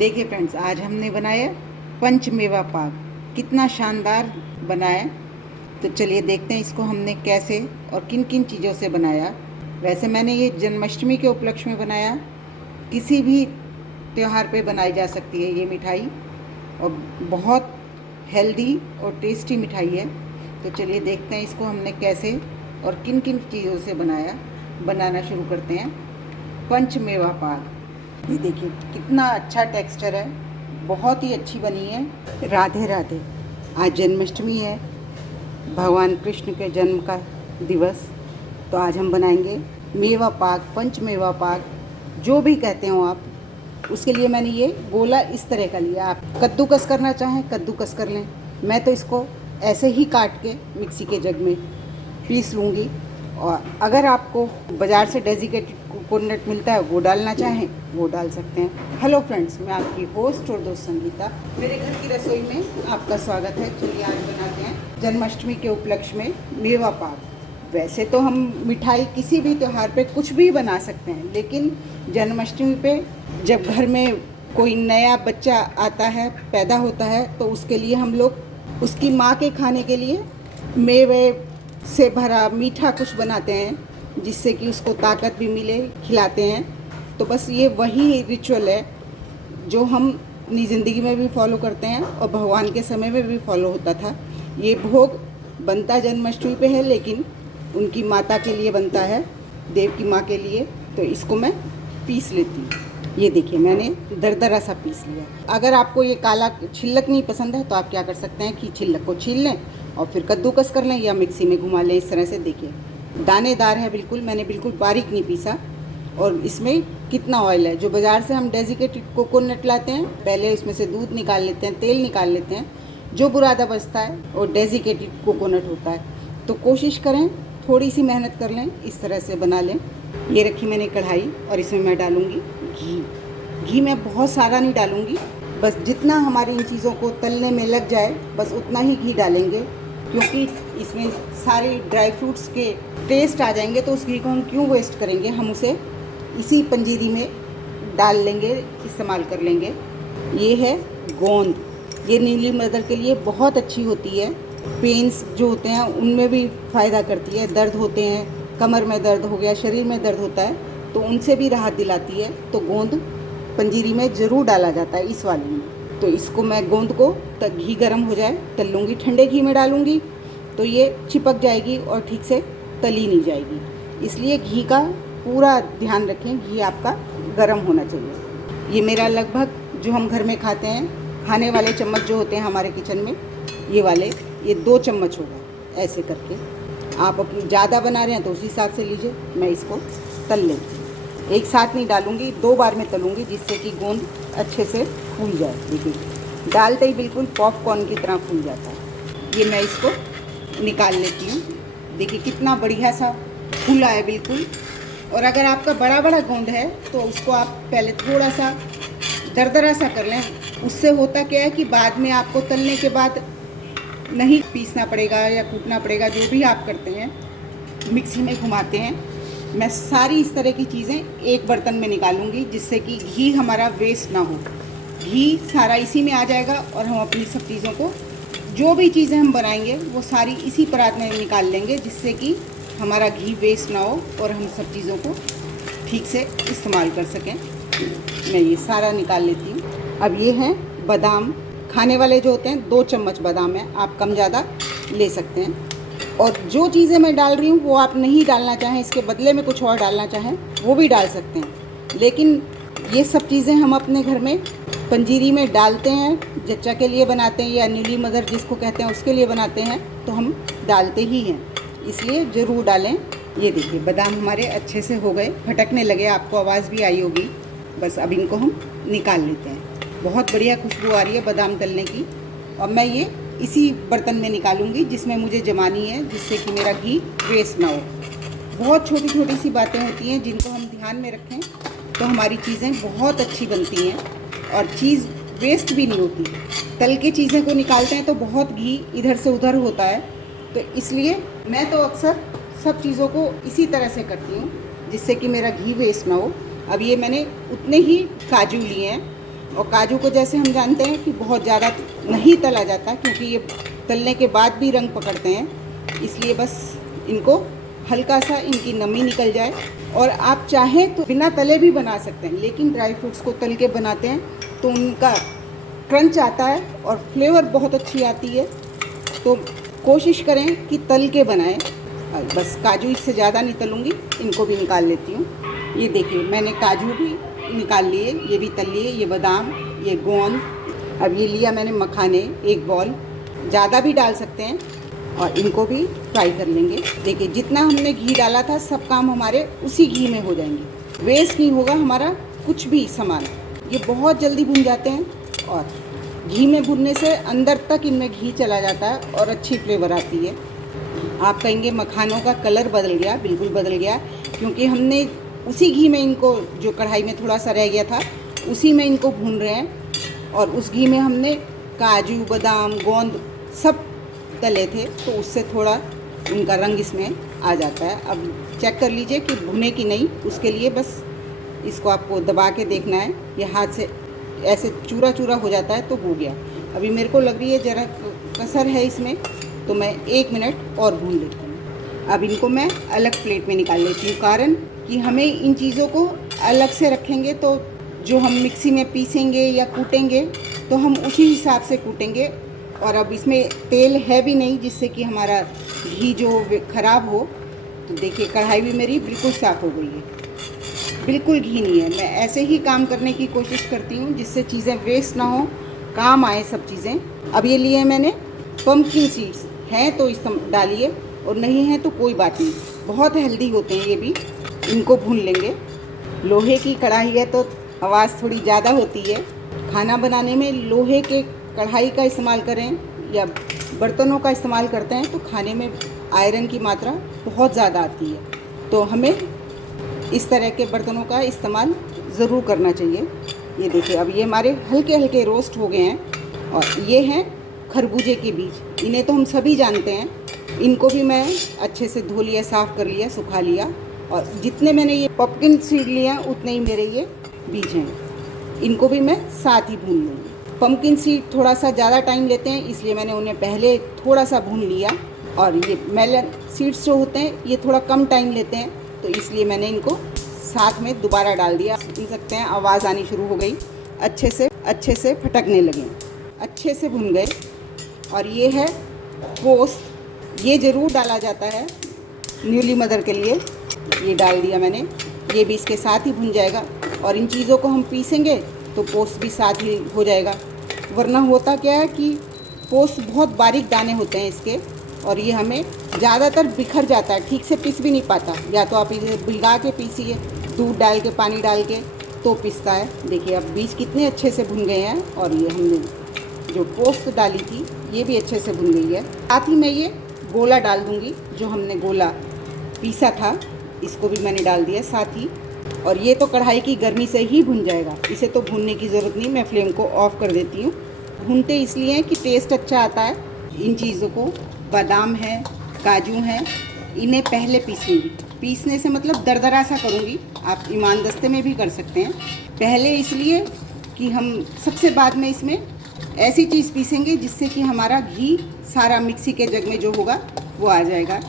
देखिए फ्रेंड्स, आज हमने बनाया पंचमेवा पाक। कितना शानदार बना है। तो चलिए देखते हैं इसको हमने कैसे और किन किन चीज़ों से बनाया। वैसे मैंने ये जन्माष्टमी के उपलक्ष्य में बनाया। किसी भी त्यौहार पे बनाई जा सकती है ये मिठाई, और बहुत हेल्दी और टेस्टी मिठाई है। तो चलिए देखते हैं इसको हमने कैसे और किन किन चीज़ों से बनाया। बनाना शुरू करते हैं पंचमेवा पाक। ये देखिए कितना अच्छा टेक्सचर है, बहुत ही अच्छी बनी है। राधे राधे। आज जन्माष्टमी है, भगवान कृष्ण के जन्म का दिवस। तो आज हम बनाएंगे मेवा पाक, पंचमेवा पाक, जो भी कहते हो आप। उसके लिए मैंने ये गोला इस तरह का लिया। आप कद्दूकस करना चाहें कद्दूकस कर लें। मैं तो इसको ऐसे ही काट के मिक्सी के जग में पीस लूँगी। और अगर आपको बाज़ार से डेजिकेटेड कोकोनट मिलता है वो डालना चाहें वो डाल सकते हैं। हेलो फ्रेंड्स, मैं आपकी होस्ट और दोस्त संगीता, मेरे घर की रसोई में आपका स्वागत है। चलिए आज बनाते हैं जन्माष्टमी के उपलक्ष्य में मेवा पाक। वैसे तो हम मिठाई किसी भी त्यौहार पे कुछ भी बना सकते हैं, लेकिन जन्माष्टमी पे जब घर में कोई नया बच्चा आता है, पैदा होता है, तो उसके लिए हम लोग उसकी माँ के खाने के लिए मेवे से भरा मीठा कुछ बनाते हैं, जिससे कि उसको ताकत भी मिले, खिलाते हैं। तो बस ये वही रिचुअल है जो हम अपनी ज़िंदगी में भी फॉलो करते हैं और भगवान के समय में भी फॉलो होता था। ये भोग बनता जन्माष्टमी पे है, लेकिन उनकी माता के लिए बनता है, देव की माँ के लिए। तो इसको मैं पीस लेती हूँ। ये देखिए मैंने दरदरा सा पीस लिया। अगर आपको ये काला छिलक नहीं पसंद है तो आप क्या कर सकते हैं कि छिलक को छील लें और फिर कद्दूकस कर लें या मिक्सी में घुमा लें। इस तरह से देखिए दानेदार है बिल्कुल, मैंने बिल्कुल बारीक नहीं पीसा। और इसमें कितना ऑयल है। जो बाज़ार से हम डेजिकेटेड कोकोनट लाते हैं, पहले उसमें से दूध निकाल लेते हैं, तेल निकाल लेते हैं, जो बुरादा बचता है और डेजिकेटेड कोकोनट होता है। तो कोशिश करें, थोड़ी सी मेहनत कर लें, इस तरह से बना लें। ये रखी मैंने कढ़ाई और इसमें मैं डालूँगी घी। घी मैं बहुत सारा नहीं डालूँगी, बस जितना हमारी इन चीज़ों को तलने में लग जाए बस उतना ही घी डालेंगे, क्योंकि इसमें सारे ड्राई फ्रूट्स के टेस्ट आ जाएंगे। तो उस घी को हम क्यों वेस्ट करेंगे, हम उसे इसी पंजीरी में डाल लेंगे, इस्तेमाल कर लेंगे। ये है गोंद। ये नीली मदर के लिए बहुत अच्छी होती है। पेन्स जो होते हैं उनमें भी फ़ायदा करती है। दर्द होते हैं, कमर में दर्द हो गया, शरीर में दर्द होता है, तो उनसे भी राहत दिलाती है। तो गोंद पंजीरी में ज़रूर डाला जाता है, इस वाली में। तो इसको मैं गोंद को घी गर्म हो जाए तल लूँगी। ठंडे घी में डालूँगी तो ये चिपक जाएगी और ठीक से तली नहीं जाएगी। इसलिए घी का पूरा ध्यान रखें, घी आपका गर्म होना चाहिए। ये मेरा लगभग जो हम घर में खाते हैं, खाने वाले चम्मच जो होते हैं हमारे किचन में, ये वाले, ये 2 चम्मच होगा। ऐसे करके आप अपनी ज़्यादा बना रहे हैं तो उस हिसाब से लीजिए। मैं इसको तल लेंगी, एक साथ नहीं डालूँगी, 2 बार में तलूँगी, जिससे कि गोंद अच्छे से फूल जाए। देखिए डालते ही बिल्कुल पॉपकॉर्न की तरह फूल जाता है। ये मैं इसको निकाल लेती हूँ। देखिए कितना बढ़िया सा फूला है बिल्कुल। और अगर आपका बड़ा बड़ा गोंद है तो उसको आप पहले थोड़ा सा दरदरा सा कर लें। उससे होता क्या है कि बाद में आपको तलने के बाद नहीं पीसना पड़ेगा या कूटना पड़ेगा, जो भी आप करते हैं मिक्सी में घुमाते हैं। मैं सारी इस तरह की चीज़ें एक बर्तन में निकालूंगी, जिससे कि घी हमारा वेस्ट ना हो। घी सारा इसी में आ जाएगा और हम अपनी सब चीज़ों को, जो भी चीज़ें हम बनाएंगे वो सारी इसी परात में निकाल लेंगे, जिससे कि हमारा घी वेस्ट ना हो और हम सब चीज़ों को ठीक से इस्तेमाल कर सकें। मैं ये सारा निकाल लेती हूँ। अब ये हैं बादाम। खाने वाले जो होते हैं 2 चम्मच बादाम है, आप कम ज़्यादा ले सकते हैं। और जो चीज़ें मैं डाल रही हूँ वो आप नहीं डालना चाहें, इसके बदले में कुछ और डालना चाहें वो भी डाल सकते हैं। लेकिन ये सब चीज़ें हम अपने घर में पंजीरी में डालते हैं, जच्चा के लिए बनाते हैं या नीली मदर जिसको कहते हैं उसके लिए बनाते हैं, तो हम डालते ही हैं, इसलिए ज़रूर डालें। ये देखिए बादाम हमारे अच्छे से हो गए, फटकने लगे, आपको आवाज़ भी आई होगी। बस अब इनको हम निकाल लेते हैं। बहुत बढ़िया खुशबू आ रही है बादाम तलने की। और मैं ये इसी बर्तन में निकालूंगी जिसमें मुझे जमानी है, जिससे कि मेरा घी वेस्ट ना हो। बहुत छोटी छोटी सी बातें होती हैं जिनको हम ध्यान में रखें तो हमारी चीज़ें बहुत अच्छी बनती हैं और चीज़ वेस्ट भी नहीं होती। तल के चीज़ें को निकालते हैं तो बहुत घी इधर से उधर होता है। तो इसलिए मैं तो अक्सर सब चीज़ों को इसी तरह से करती हूँ, जिससे कि मेरा घी वेस्ट ना हो। अब ये मैंने उतने ही काजू लिए हैं और काजू को जैसे हम जानते हैं कि बहुत ज़्यादा नहीं तला जाता, क्योंकि ये तलने के बाद भी रंग पकड़ते हैं, इसलिए बस इनको हल्का सा इनकी नमी निकल जाए। और आप चाहें तो बिना तले भी बना सकते हैं, लेकिन ड्राई फ्रूट्स को तल के बनाते हैं तो उनका क्रंच आता है और फ्लेवर बहुत अच्छी आती है। तो कोशिश करें कि तल के बनाएं। बस काजू इससे ज़्यादा नहीं तलूँगी, इनको भी निकाल लेती हूँ। ये देखिए मैंने काजू भी निकाल लिए, ये भी तल लिए, ये बादाम, ये गोंद। अब ये लिया मैंने मखाने, एक बॉल, ज़्यादा भी डाल सकते हैं, और इनको भी फ्राई कर लेंगे। देखिए जितना हमने घी डाला था सब काम हमारे उसी घी में हो जाएंगे, वेस्ट नहीं होगा हमारा कुछ भी सामान। ये बहुत जल्दी भुन जाते हैं और घी में भुनने से अंदर तक इनमें घी चला जाता है और अच्छी फ्लेवर आती है। आप कहेंगे मखानों का कलर बदल गया, बिल्कुल बदल गया, क्योंकि हमने उसी घी में इनको, जो कढ़ाई में थोड़ा सा रह गया था उसी में इनको भून रहे हैं, और उस घी में हमने काजू, बादाम, गोंद सब तले थे, तो उससे थोड़ा उनका रंग इसमें आ जाता है। अब चेक कर लीजिए कि भुने कि नहीं, उसके लिए बस इसको आपको दबा के देखना है। ये हाथ से ऐसे चूरा चूरा हो जाता है तो हो गया। अभी मेरे को लग रही है ज़रा कसर है इसमें, तो मैं 1 मिनट और भून लेती हूँ। अब इनको मैं अलग प्लेट में निकाल लेती हूँ, कारण कि हमें इन चीज़ों को अलग से रखेंगे तो जो हम मिक्सी में पीसेंगे या कूटेंगे तो हम उसी हिसाब से कूटेंगे। और अब इसमें तेल है भी नहीं जिससे कि हमारा घी जो ख़राब हो। तो देखिए कढ़ाई भी मेरी बिल्कुल साफ़ हो गई है, बिल्कुल घी नहीं है। मैं ऐसे ही काम करने की कोशिश करती हूँ जिससे चीज़ें वेस्ट ना हो, काम आए सब चीज़ें। अब ये लिए मैंने पम्पकिन सीड्स, हैं तो इस डालिए और नहीं है तो कोई बात नहीं, बहुत हेल्दी होते हैं ये भी। इनको भून लेंगे। लोहे की कढ़ाई है तो आवाज़ थोड़ी ज़्यादा होती है। खाना बनाने में लोहे के कढ़ाई का इस्तेमाल करें या बर्तनों का इस्तेमाल करते हैं तो खाने में आयरन की मात्रा बहुत ज़्यादा आती है, तो हमें इस तरह के बर्तनों का इस्तेमाल ज़रूर करना चाहिए। ये देखिए अब ये हमारे हल्के हल्के रोस्ट हो गए हैं, और ये हैं खरबूजे के बीज। इन्हें तो हम सभी जानते हैं। इनको भी मैं अच्छे से धो लिया, साफ़ कर लिया, सुखा लिया, और जितने मैंने ये पम्पकिन सीड लिया उतने ही मेरे ये बीज हैं। इनको भी मैं साथ ही भून लूँगी। पम्पकिन सीड थोड़ा सा ज़्यादा टाइम लेते हैं, इसलिए मैंने उन्हें पहले थोड़ा सा भून लिया, और ये मेलन सीड्स जो होते हैं ये थोड़ा कम टाइम लेते हैं, तो इसलिए मैंने इनको साथ में दोबारा डाल दिया। सुन सकते हैं आवाज़ आनी शुरू हो गई, अच्छे से फटकने लगे, अच्छे से भुन गए। और ये है पोस्त, ये ज़रूर डाला जाता है न्यूली मदर के लिए, ये डाल दिया मैंने। ये भी इसके साथ ही भुन जाएगा, और इन चीज़ों को हम पीसेंगे तो पोस्त भी साथ ही हो जाएगा। वरना होता क्या है कि पोस्त बहुत बारीक दाने होते हैं इसके, और ये हमें ज़्यादातर बिखर जाता है, ठीक से पीस भी नहीं पाता। या तो आप इसे भिगा के पीसिए, दूध डाल के, पानी डाल के, तो पिसता है। देखिए अब बीज कितने अच्छे से भुन गए हैं, और ये हमने जो पोस्त डाली थी ये भी अच्छे से भुन गई है। साथ ही मैं ये गोला डाल दूँगी, जो हमने गोला पीसा था इसको भी मैंने डाल दिया साथ ही। और ये तो कढ़ाई की गर्मी से ही भुन जाएगा, इसे तो भूनने की ज़रूरत नहीं। मैं फ्लेम को ऑफ़ कर देती हूँ। भूनते इसलिए हैं कि टेस्ट अच्छा आता है। इन चीज़ों को, बादाम है, काजू हैं, इन्हें पहले पीसूँगी। पीसने से मतलब दरदरा सा करूँगी, आप ईमान दस्ते में भी कर सकते हैं। पहले इसलिए कि हम सबसे बाद में इसमें ऐसी चीज़ पीसेंगे जिससे कि हमारा घी सारा मिक्सी के जग में जो होगा वो आ जाएगा।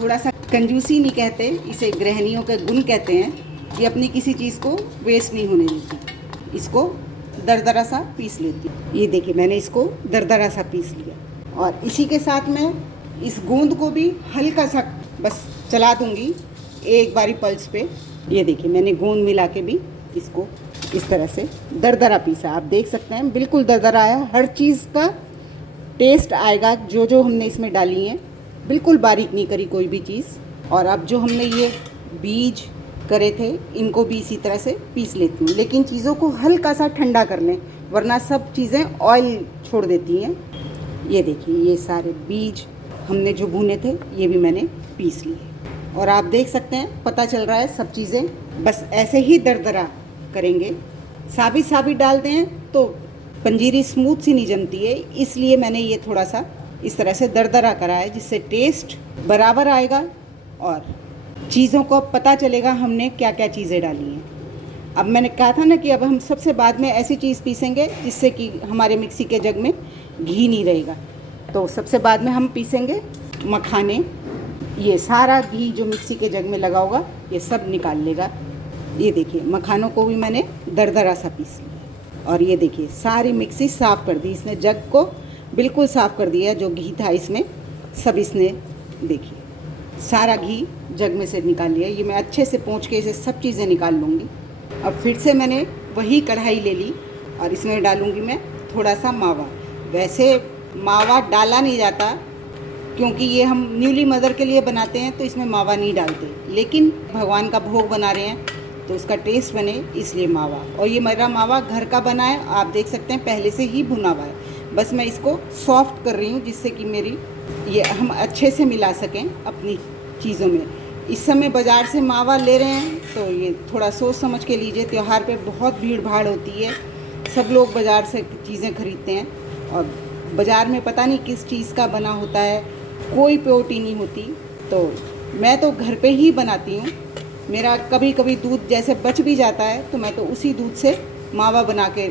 थोड़ा सा कंजूसी नहीं कहते, इसे गृहिणियों के गुण कहते हैं। ये अपनी किसी चीज़ को वेस्ट नहीं होने देती। इसको दरदरा सा पीस लेती हूँ। ये देखिए मैंने इसको दरदरा सा पीस लिया, और इसी के साथ मैं इस गोंद को भी हल्का सा बस चला दूँगी एक बारी पल्स पे। ये देखिए मैंने गोंद मिला के भी इसको इस तरह से दरदरा पीसा। आप देख सकते हैं बिल्कुल दरदरा आया। हर चीज़ का टेस्ट आएगा जो जो हमने इसमें डाली हैं, बिल्कुल बारीक नहीं करी कोई भी चीज़। और अब जो हमने ये बीज करे थे इनको भी इसी तरह से पीस लेती हूँ, लेकिन चीज़ों को हल्का सा ठंडा कर लें, वरना सब चीज़ें ऑयल छोड़ देती हैं। ये देखिए ये सारे बीज हमने जो भुने थे ये भी मैंने पीस लिए, और आप देख सकते हैं पता चल रहा है सब चीज़ें बस ऐसे ही दरदरा करेंगे। साबित डालते हैं तो पंजीरी स्मूथ सी नहीं जमती है, इसलिए मैंने ये थोड़ा सा इस तरह से दरदरा करा है, जिससे टेस्ट बराबर आएगा और चीज़ों को पता चलेगा हमने क्या क्या चीज़ें डाली हैं। अब मैंने कहा था ना कि अब हम सबसे बाद में ऐसी चीज़ पीसेंगे जिससे कि हमारे मिक्सी के जग में घी नहीं रहेगा। तो सबसे बाद में हम पीसेंगे मखाने। ये सारा घी जो मिक्सी के जग में लगा होगा ये सब निकाल लेगा। ये देखिए मखानों को भी मैंने दरदरा सा पीस लिया। और ये देखिए सारी मिक्सी साफ़ कर दी इसने, जग को बिल्कुल साफ़ कर दिया। जो घी था इसमें सब इसने देखिए सारा घी जग में से निकाल लिया। ये मैं अच्छे से पोंछ के इसे सब चीज़ें निकाल लूँगी। अब फिर से मैंने वही कढ़ाई ले ली और इसमें डालूँगी मैं थोड़ा सा मावा। वैसे मावा डाला नहीं जाता क्योंकि ये हम न्यूली मदर के लिए बनाते हैं तो इसमें मावा नहीं डालते, लेकिन भगवान का भोग बना रहे हैं तो उसका टेस्ट बने इसलिए मावा। और ये मेरा मावा घर का बना है, आप देख सकते हैं पहले से ही भुना हुआ है। बस मैं इसको सॉफ्ट कर रही हूँ जिससे कि मेरी ये हम अच्छे से मिला सकें अपनी चीज़ों में। इस समय बाज़ार से मावा ले रहे हैं तो ये थोड़ा सोच समझ के लीजिए। त्यौहार पे बहुत भीड़ भाड़ होती है, सब लोग बाज़ार से चीज़ें खरीदते हैं और बाज़ार में पता नहीं किस चीज़ का बना होता है, कोई प्योरिटी नहीं होती। तो मैं तो घर पे ही बनाती हूँ। मेरा कभी कभी दूध जैसे बच भी जाता है तो मैं तो उसी दूध से मावा बना के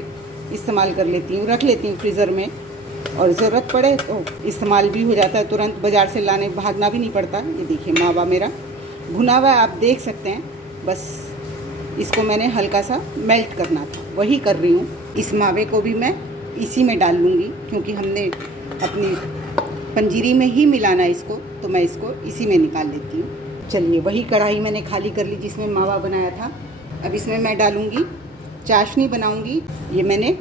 इस्तेमाल कर लेती हूँ, रख लेती हूँ फ्रीज़र में, और ज़रूरत पड़े तो इस्तेमाल भी हो जाता है। तुरंत बाज़ार से लाने भागना भी नहीं पड़ता। ये देखिए मावा मेरा भुना हुआ है, आप देख सकते हैं। बस इसको मैंने हल्का सा मेल्ट करना था, वही कर रही हूँ। इस मावे को भी मैं इसी में डाल लूँगी क्योंकि हमने अपनी पंजीरी में ही मिलाना है इसको, तो मैं इसको इसी में निकाल लेती हूँ। चलिए वही कढ़ाई मैंने खाली कर ली जिसमें मावा बनाया था। अब इसमें मैं डालूँगी चाशनी बनाऊँगी। ये मैंने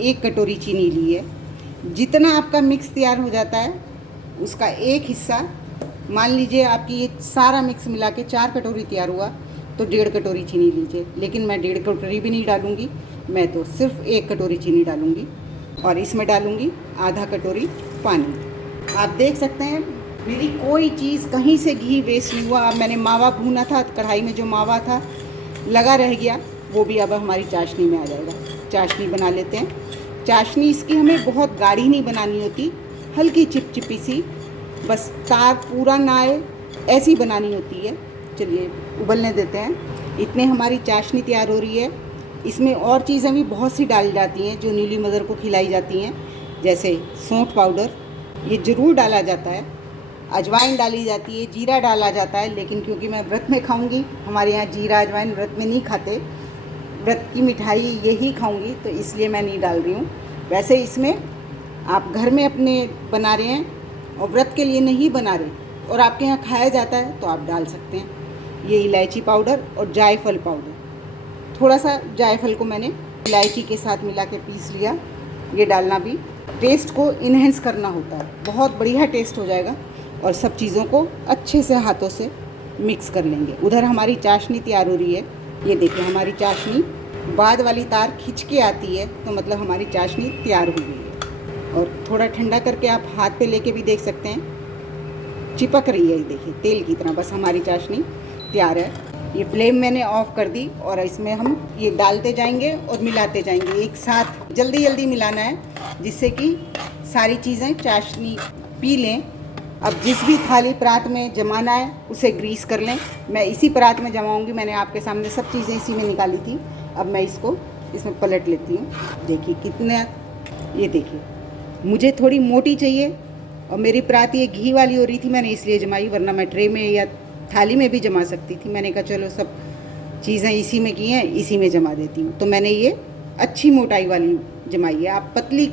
1 कटोरी चीनी ली है। जितना आपका मिक्स तैयार हो जाता है उसका एक हिस्सा, मान लीजिए आपकी ये सारा मिक्स मिला के 4 कटोरी तैयार हुआ तो 1.5 कटोरी चीनी लीजिए। लेकिन मैं 1.5 कटोरी भी नहीं डालूँगी, मैं तो सिर्फ 1 कटोरी चीनी डालूँगी और इसमें डालूँगी आधा कटोरी पानी। आप देख सकते हैं मेरी कोई चीज़ कहीं से घी वेस्ट नहीं हुआ। अब मैंने मावा भूना था, कढ़ाई में जो मावा था लगा रह गया, वो भी अब हमारी चाशनी में आ जाएगा। चाशनी बना लेते हैं। चाशनी इसकी हमें बहुत गाढ़ी नहीं बनानी होती, हल्की चिपचिपी सी, बस तार पूरा ना आए ऐसी बनानी होती है। चलिए उबलने देते हैं। इतने हमारी चाशनी तैयार हो रही है। इसमें और चीज़ें भी बहुत सी डाली जाती हैं जो न्यूली मदर को खिलाई जाती हैं, जैसे सौंठ पाउडर ये ज़रूर डाला जाता है, अजवाइन डाली जाती है, जीरा डाला जाता है। लेकिन क्योंकि मैं व्रत में खाऊंगी, हमारे यहाँ जीरा अजवाइन व्रत में नहीं खाते, व्रत की मिठाई यही खाऊंगी तो इसलिए मैं नहीं डाल रही हूँ। वैसे इसमें आप घर में अपने बना रहे हैं और व्रत के लिए नहीं बना रहे और आपके यहाँ खाया जाता है तो आप डाल सकते हैं। ये इलायची पाउडर और जायफल पाउडर, थोड़ा सा जायफल को मैंने इलायची के साथ मिला के पीस लिया। ये डालना भी टेस्ट को इन्हेंस करना होता है, बहुत बढ़िया टेस्ट हो जाएगा। और सब चीज़ों को अच्छे से हाथों से मिक्स कर लेंगे। उधर हमारी चाशनी तैयार हो रही है। ये देखिए हमारी चाशनी बाद वाली तार खिंच के आती है तो मतलब हमारी चाशनी तैयार हो गई है। और थोड़ा ठंडा करके आप हाथ पे लेके भी देख सकते हैं, चिपक रही है, ये देखिए तेल की तरह। बस हमारी चाशनी तैयार है। ये फ्लेम मैंने ऑफ़ कर दी और इसमें हम ये डालते जाएंगे और मिलाते जाएंगे एक साथ। जल्दी जल्दी मिलाना है जिससे कि सारी चीज़ें चाशनी पी लें। अब जिस भी थाली परात में जमाना है उसे ग्रीस कर लें। मैं इसी परात में जमाऊंगी, मैंने आपके सामने सब चीज़ें इसी में निकाली थी। अब मैं इसको इसमें पलट लेती हूँ। देखिए कितना, ये देखिए मुझे थोड़ी मोटी चाहिए और मेरी परात ये घी वाली हो रही थी, मैंने इसलिए जमाई, वरना मैं ट्रे में या थाली में भी जमा सकती थी। मैंने कहा चलो सब चीज़ें इसी में की हैं, इसी में जमा देती हूँ। तो मैंने ये अच्छी मोटाई वाली जमाई है। आप पतली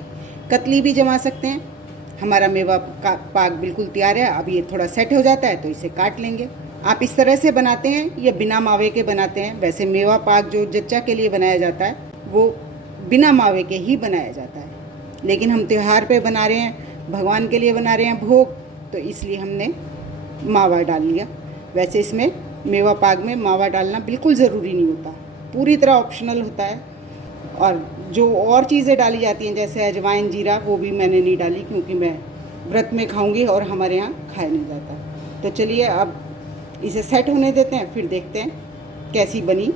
कतली भी जमा सकते हैं। हमारा मेवा का पाक बिल्कुल तैयार है। अब ये थोड़ा सेट हो जाता है तो इसे काट लेंगे। आप इस तरह से बनाते हैं या बिना मावे के बनाते हैं? वैसे मेवा पाक जो जच्चा के लिए बनाया जाता है वो बिना मावे के ही बनाया जाता है, लेकिन हम त्यौहार पे बना रहे हैं, भगवान के लिए बना रहे हैं भोग, तो इसलिए हमने मावा डाल लिया। वैसे इसमें मेवा पाक में मावा डालना बिल्कुल ज़रूरी नहीं होता, पूरी तरह ऑप्शनल होता है। और जो और चीज़ें डाली जाती हैं जैसे अजवाइन जीरा, वो भी मैंने नहीं डाली क्योंकि मैं व्रत में खाऊंगी और हमारे यहाँ खाया नहीं जाता। तो चलिए अब इसे सेट होने देते हैं, फिर देखते हैं कैसी बनी।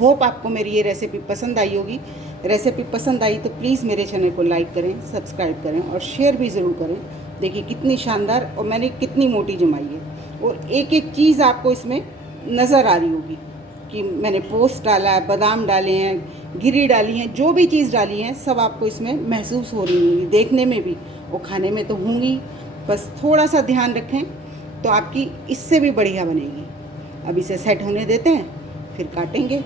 होप आपको मेरी ये रेसिपी पसंद आई होगी। रेसिपी पसंद आई तो प्लीज़ मेरे चैनल को लाइक करें, सब्सक्राइब करें और शेयर भी ज़रूर करें। देखिए कितनी शानदार, और मैंने कितनी मोटी जमाई है और एक एक चीज़ आपको इसमें नज़र आ रही होगी। कि मैंने पोस्ट डाला है, बादाम डाले हैं, गिरी डाली हैं, जो भी चीज़ डाली है सब आपको इसमें महसूस हो रही होंगी, देखने में भी और खाने में तो होंगी। बस थोड़ा सा ध्यान रखें तो आपकी इससे भी बढ़िया बनेगी। अब इसे सेट होने देते हैं, फिर काटेंगे।